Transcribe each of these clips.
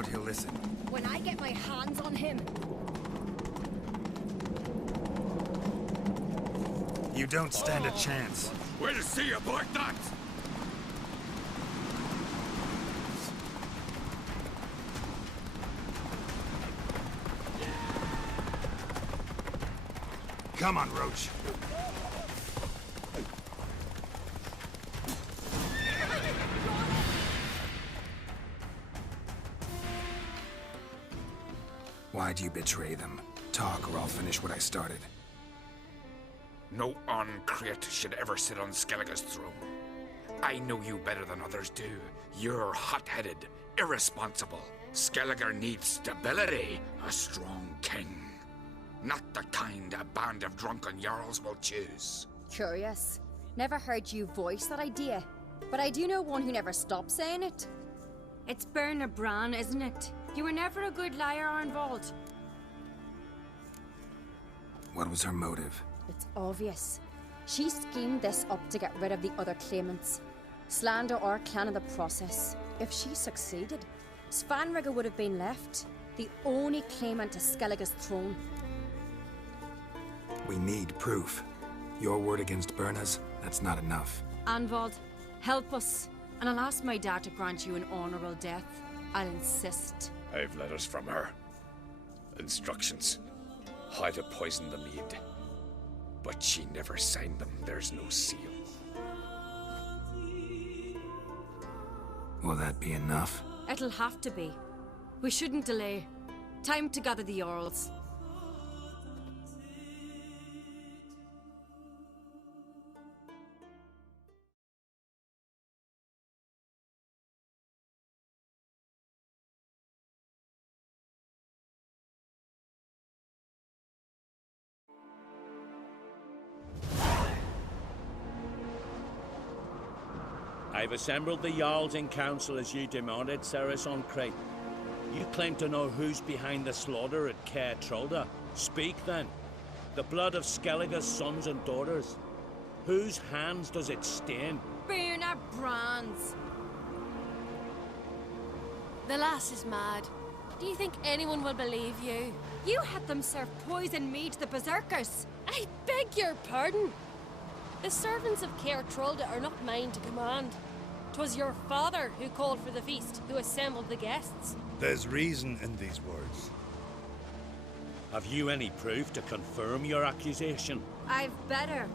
doubt he'll listen. When I get my hands on him... You don't stand a chance. We'll see about that! Come on, Roach. Why'd you betray them? Talk or I'll finish what I started. No uncreate should ever sit on Skellige's throne. I know you better than others do. You're hot-headed, irresponsible. Skellige needs stability, a strong king. Not the kind a band of drunken jarls will choose. Curious. Never heard you voice that idea. But I do know one who never stops saying it. It's Berna Bran, isn't it? You were never a good liar, Arnvald. What was her motive? It's obvious. She schemed this up to get rid of the other claimants. Slander our clan in the process. If she succeeded, Svanrige would have been left, the only claimant to Skellige's throne. We need proof. Your word against Berna's, that's not enough. Arnvald, help us, and I'll ask my dad to grant you an honorable death. I'll insist. I've letters from her. Instructions. How to poison the mead. But she never signed them. There's no seal. Will that be enough? It'll have to be. We shouldn't delay. Time to gather the Jarls. I've assembled the Jarls in council as you demanded, Cerys on Crate. You claim to know who's behind the slaughter at Caer Trolda. Speak then. The blood of Skellige's sons and daughters. Whose hands does it stain? Berna Bran's. The lass is mad. Do you think anyone will believe you? You had them serve poison mead to the berserkers. I beg your pardon. The servants of Caer Trolda are not mine to command. 'Twas your father who called for the feast, who assembled the guests. There's reason in these words. Have you any proof to confirm your accusation? I've better.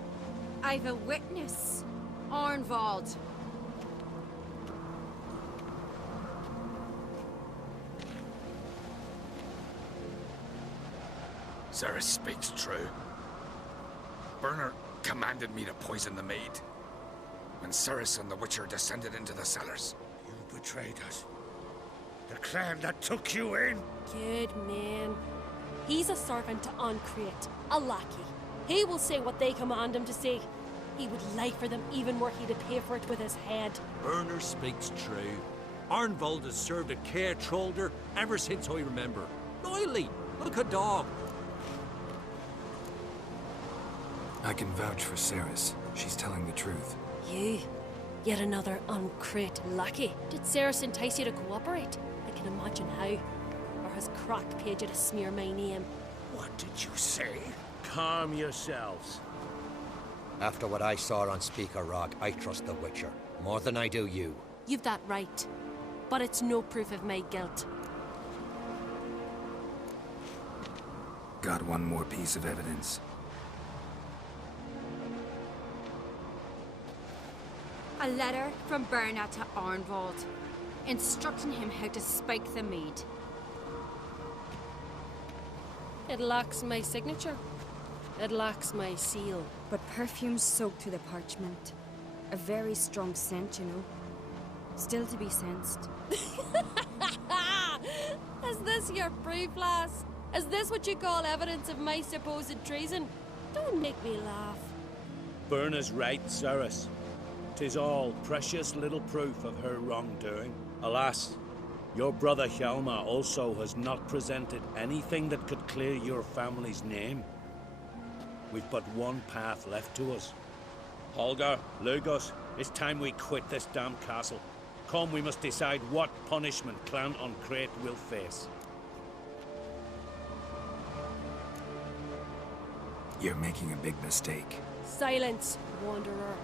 I've a witness. Arnvald. Cerys speaks true. Berna commanded me to poison the maid. When Cerys and the Witcher descended into the cellars. You betrayed us. The clan that took you in. Good man. He's a servant to Ancreate, a lackey. He will say what they command him to say. He would lie for them even were he to pay for it with his head. Berner speaks true. Arnvald has served at Caer Trolder ever since I remember. Loyally, like a dog. I can vouch for Cerys. She's telling the truth. You? Yet another Ancreate lackey. Did Cerys entice you to cooperate? I can imagine how. Or has Crack paid you to smear my name? What did you say? Calm yourselves. After what I saw on Speaker Rock, I trust the Witcher. More than I do you. You've that right. But it's no proof of my guilt. Got one more piece of evidence. A letter from Berna to Arnvald, instructing him how to spike the mead. It lacks my signature. It lacks my seal. But perfume soaked through the parchment. A very strong scent, you know. Still to be sensed. Is this your proof, lass? Is this what you call evidence of my supposed treason? Don't make me laugh. Berna's right, Cerys. 'Tis all precious little proof of her wrongdoing. Alas, your brother Hjalmar also has not presented anything that could clear your family's name. We've but one path left to us. Holger, Lugos, it's time we quit this damn castle. Come, we must decide what punishment Clan on Crete will face. You're making a big mistake. Silence, Wanderer.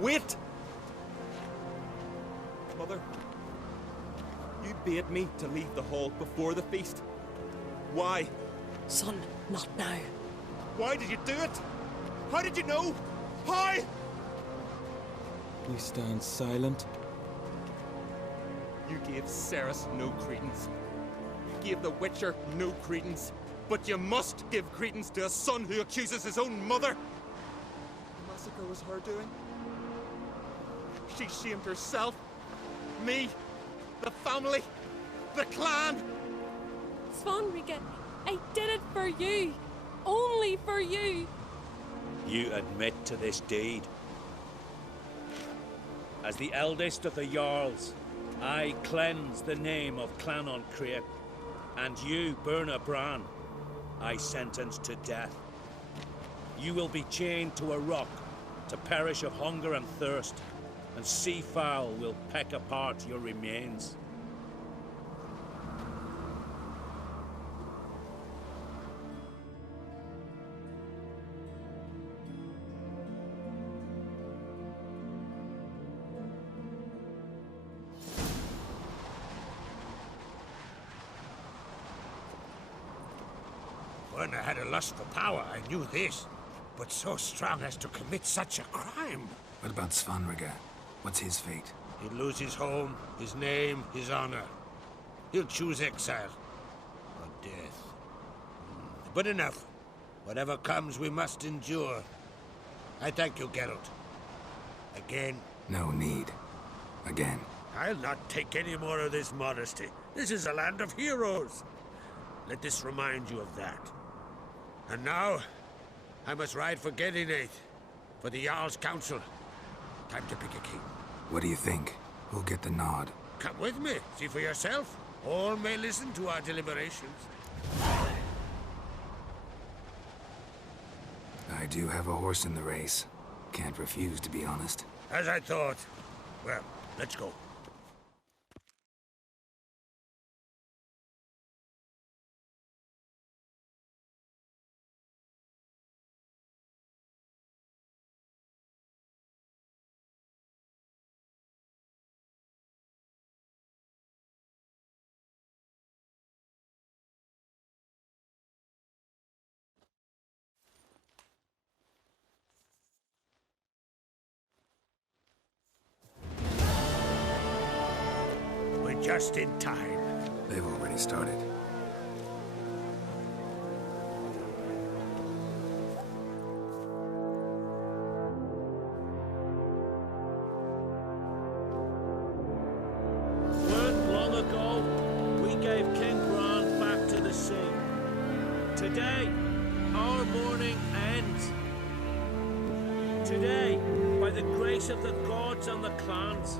Wait! Mother, you bade me to leave the hall before the feast. Why? Son, not now. Why did you do it? How did you know? How? We stand silent. You gave Cerys no credence. You gave the Witcher no credence. But you must give credence to a son who accuses his own mother. The massacre was her doing. She shamed herself, me, the family, the clan. Svanrige, I did it for you. Only for you. You admit to this deed. As the eldest of the Jarls, I cleanse the name of Clan on Crete, and you, Berna Bran, I sentence to death. You will be chained to a rock to perish of hunger and thirst, and sea fowl will peck apart your remains. When I had a lust for power, I knew this. But so strong as to commit such a crime. What about Svanrige? What's his fate? He'll lose his home, his name, his honor. He'll choose exile. Or death. But enough. Whatever comes, we must endure. I thank you, Geralt. Again. No need. Again. I'll not take any more of this modesty. This is a land of heroes. Let this remind you of that. And now, I must ride for Gedinate, for the Jarl's Council. Time to pick a king. What do you think? Who'll get the nod? Come with me, see for yourself. All may listen to our deliberations. I do have a horse in the race. Can't refuse, to be honest. As I thought. Well, let's go. We're just in time. They've already started. Weren't long ago, we gave King Bran back to the sea. Today, our mourning ends. Today, by the grace of the gods and the clans,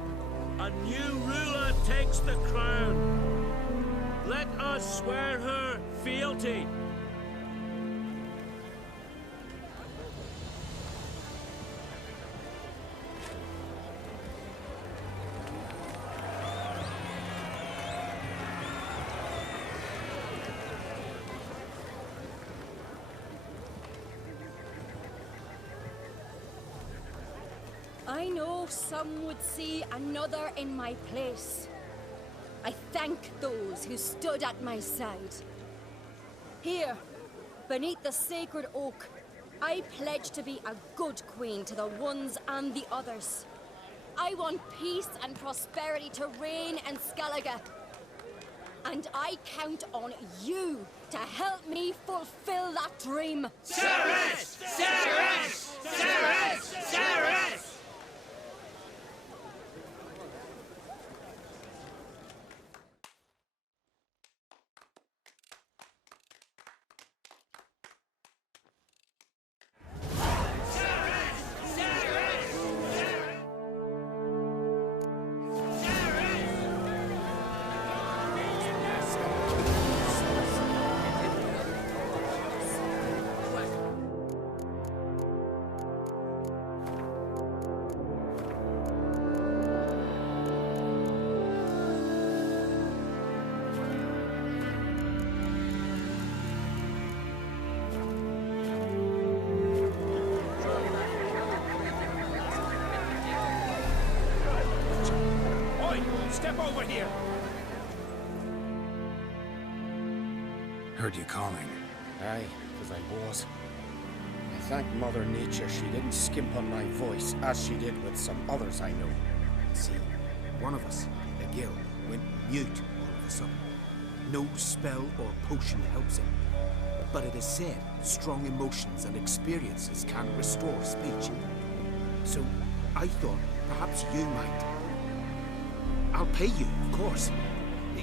a new ruler takes the crown. Let us swear her fealty. I know some would see another in my place. I thank those who stood at my side. Here, beneath the sacred oak, I pledge to be a good queen to the ones and the others. I want peace and prosperity to reign in Skellige. And I count on you to help me fulfill that dream. Cerys! Cerys! Cerys! Cerys! Step over here! Heard you calling. Aye, because I was. I thank Mother Nature she didn't skimp on my voice, as she did with some others I know. See, one of us, a Gil, went mute all of a sudden. No spell or potion helps him. But it is said strong emotions and experiences can restore speech. So I thought perhaps you might. I'll pay you, of course.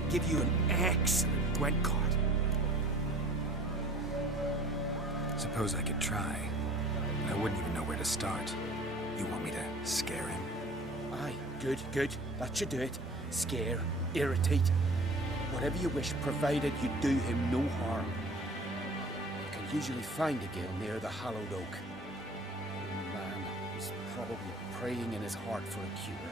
Give you an excellent Gwent card. Suppose I could try. I wouldn't even know where to start. You want me to scare him? Aye, good, good. That should do it. Scare, irritate. Whatever you wish, provided you do him no harm. You can usually find a Gale near the Hallowed Oak. The man is probably praying in his heart for a cure.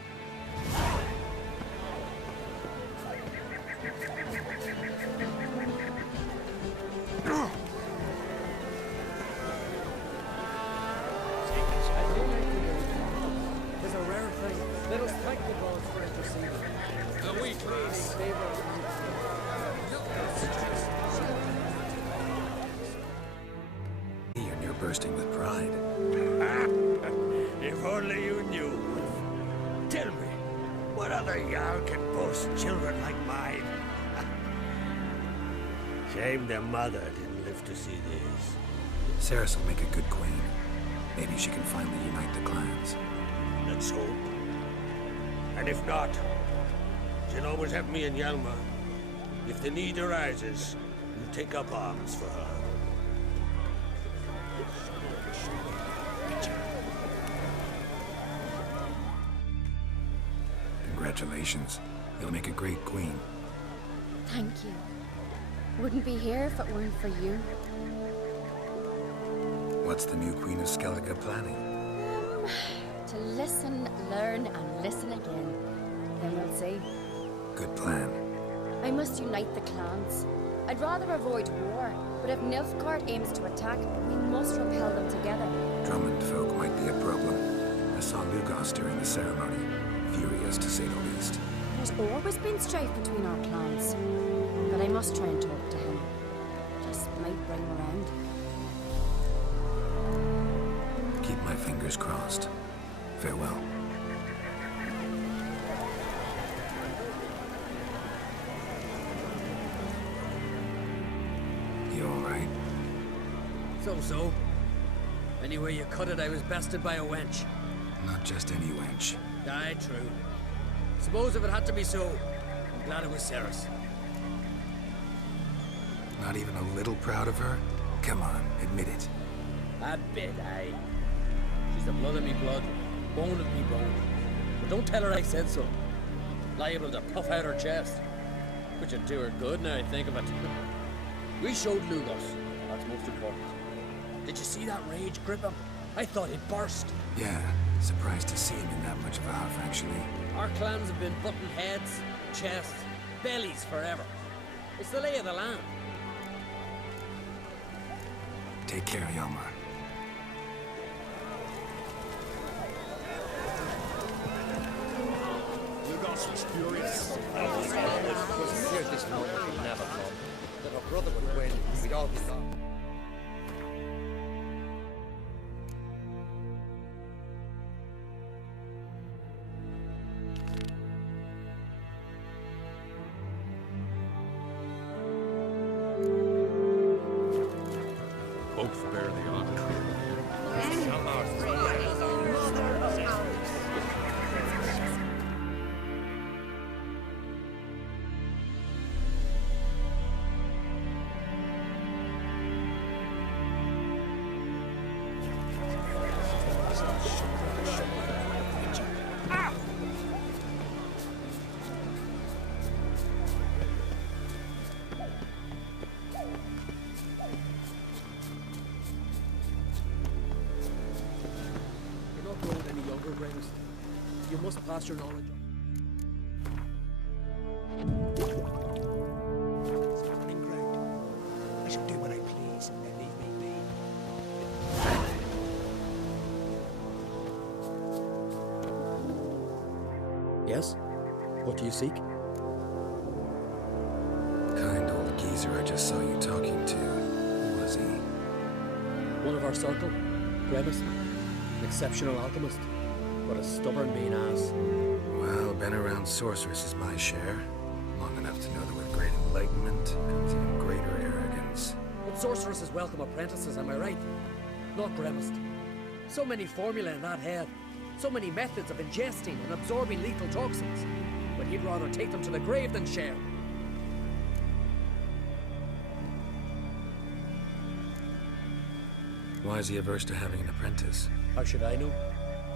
It's a rare thing. Let us thank the gods for interceding. A wee place. You're near bursting with pride. If only you knew, Wolf. Tell me, what other Jarl can boast children like mine? Shame their mother didn't live to see this. Cerys will make a good queen. Maybe she can finally unite the clans. Let's hope. And if not, she'll always have me and Yalma. If the need arises, we'll take up arms for her. Congratulations. You'll make a great queen. Thank you. Wouldn't be here if it weren't for you. What's the new Queen of Skellige planning? To listen, learn, and listen again. Then we'll see. Good plan. I must unite the clans. I'd rather avoid war, but if Nilfgaard aims to attack, we must repel them together. Drummond folk might be a problem. I saw Lugos during the ceremony. Furious, to say the least. There's always been strife between our clans. But I must try and talk to him. Just might bring him around. Keep my fingers crossed. Farewell. You alright? So. Anyway you cut it, I was bested by a wench. Not just any wench. Aye, true. Suppose if it had to be so, I'm glad it was Cerys. Not even a little proud of her? Come on, admit it. A bit, aye. She's the blood of me blood, bone of me bone. But don't tell her I said so. Liable to puff out her chest. Which would do her good now I think of it. We showed Lugos. That's most important. Did you see that rage grip him? I thought he'd burst. Yeah, surprised to see him in that much of a huff, actually. Our clans have been butting heads, chests, bellies forever. It's the lay of the land. Take care, Yalmar. Lugos was furious. Here's this moment would never come. That our brother would win, we'd all be gone. Both barely on. You're not growing any younger, Graves. You must pass your knowledge on. It's burning ground. I shall do what I please and leave me be. Yes? What do you seek? I just saw you talking to. Who was he? One of our circle, Grimace. An exceptional alchemist, but a stubborn mean ass. Well, been around sorceress is my share. Long enough to know that with great enlightenment comes even greater arrogance. But sorceresses welcome apprentices, am I right? Not Grimace. So many formulae in that head. So many methods of ingesting and absorbing lethal toxins. But he'd rather take them to the grave than share. Why is he averse to having an apprentice? How should I know?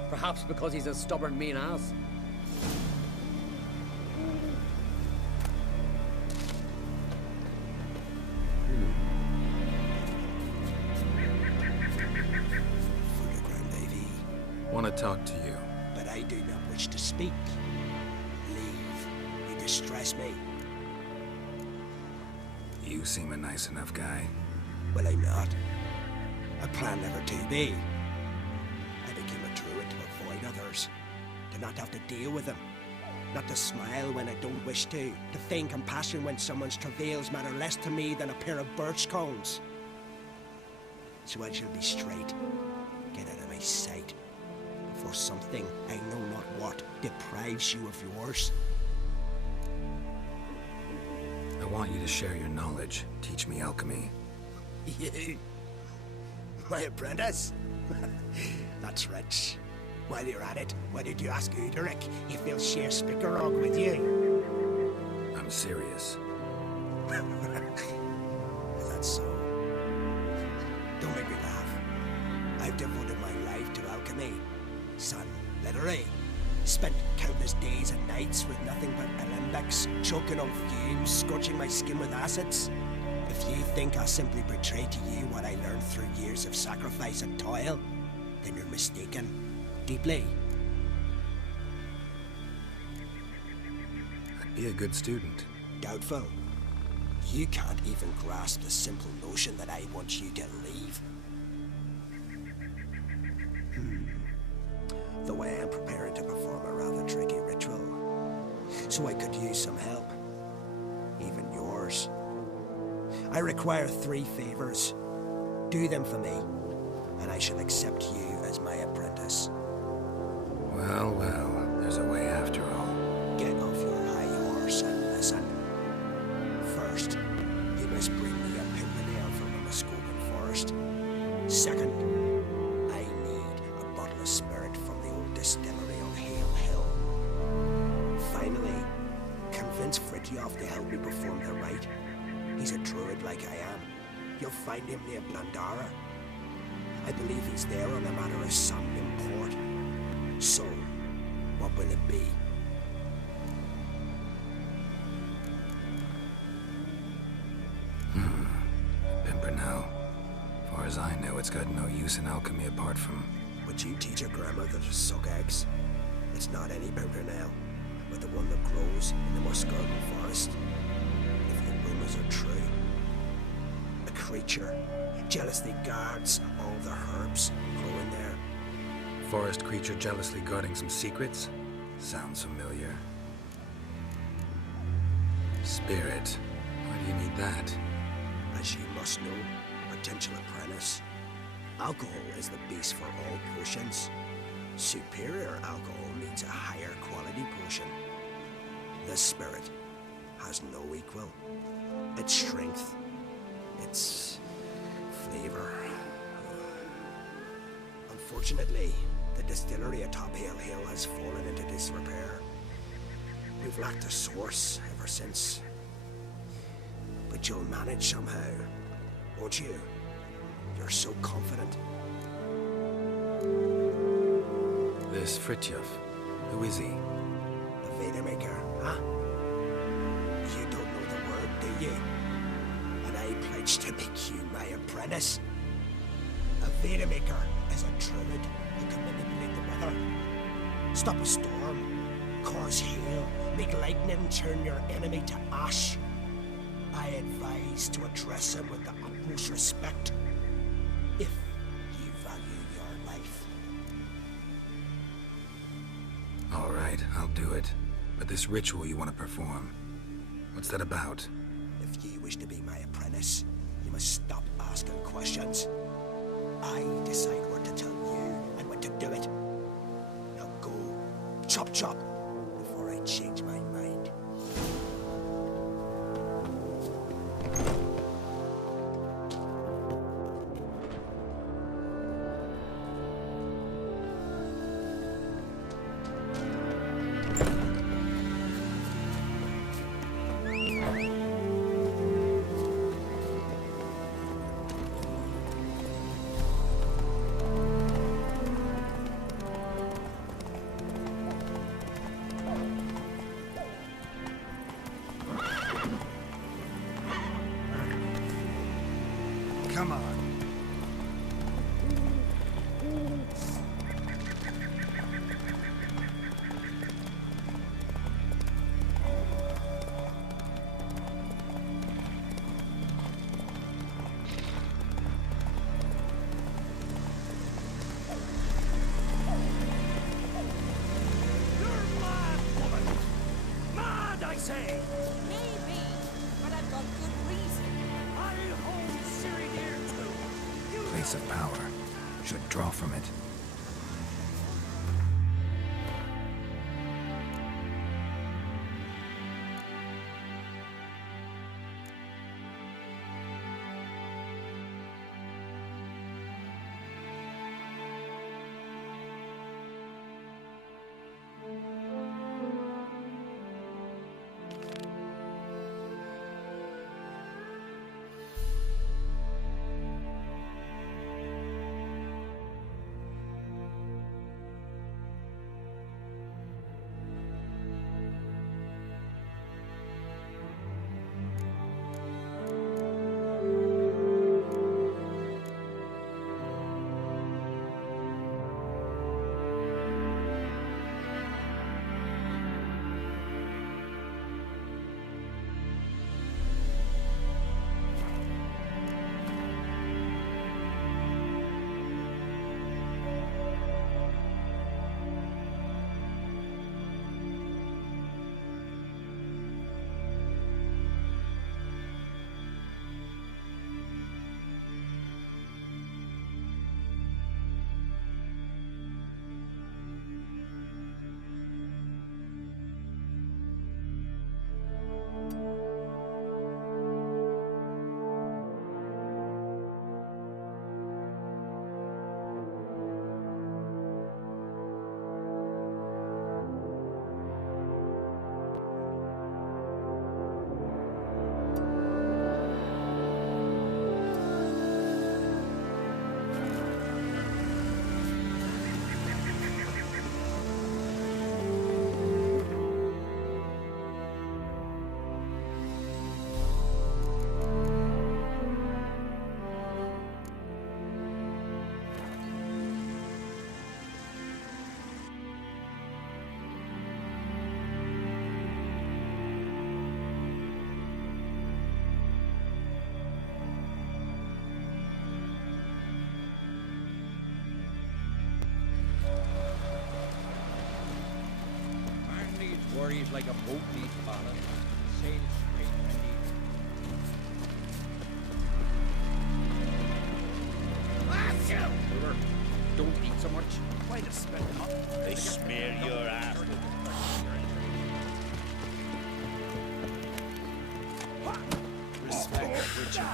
Perhaps because he's a stubborn mean ass. Want to talk to you. But I do not wish to speak. Leave. You distress me. You seem a nice enough guy. Well, I'm not. I plan never to be. I became a druid to avoid others. To not have to deal with them. Not to smile when I don't wish to. To feign compassion when someone's travails matter less to me than a pair of birch cones. So I shall be straight. Get out of my sight. For something, I know not what, deprives you of yours. I want you to share your knowledge. Teach me alchemy. You? My apprentice? That's rich. While you're at it, why did you ask Uderic if he'll share Spickerog with you? I'm serious. Is that so? Don't make me laugh. I've devoted my life to alchemy. Son, literally. Spent countless days and nights with nothing but alembics, choking on fumes, scorching my skin with acids. If you think I'll simply betray to you what I learned through years of sacrifice and toil, then you're mistaken. Deeply. I'd be a good student. Doubtful. You can't even grasp the simple notion that I want you to leave. The way I'm preparing to perform a rather tricky ritual. So I could use some help. Even yours. I require 3 favors. Do them for me, and I shall accept you as my apprentice. Well, well, there's a way after all. Get off your high horse and listen. First, you must bring me a pimpernel from the Muskogan forest. Second, I need a bottle of spirit from the old distillery on Hale Hill. Finally, convince Fritjof to help me perform the rite. He's a druid like I am. You'll find him near Blandara. I believe he's there on a matter of some import. So, what will it be? Pimpernel. Far as I know, it's got no use in alchemy apart from... Would you teach a grandmother to suck eggs? It's not any pimpernel, but the one that grows in the Muskogan forest. If the rumors are true. A creature jealously guards all the herbs growing there. Forest creature jealously guarding some secrets? Sounds familiar. Spirit. Why do you need that? As you must know, potential apprentice, alcohol is the base for all potions. Superior alcohol needs a higher quality potion. The spirit has no equal. Its strength, its flavor. Unfortunately, the distillery atop Hale Hill has fallen into disrepair. We've lacked a source ever since. But you'll manage somehow, won't you? You're so confident. This Fritjof, who is he? The Vadermaker, huh? You don't know the word, do you? And I pledge to make you my apprentice. A Vadermaker is a druid who can manipulate the weather. Stop a storm, cause hail, make lightning turn your enemy to ash. I advise to address him with the utmost respect, if you value your life. All right, I'll do it. But this ritual you want to perform, what's that about? If you wish to be my apprentice, Come on. Say. Maybe, but I've got good reason. I'll hold Cerys here too. Place of power. Should draw from it. Worries like a boat needs balance. Sail straight and even. River, don't eat so much. Why to spit them up? They smear your ass. Respect, Richard.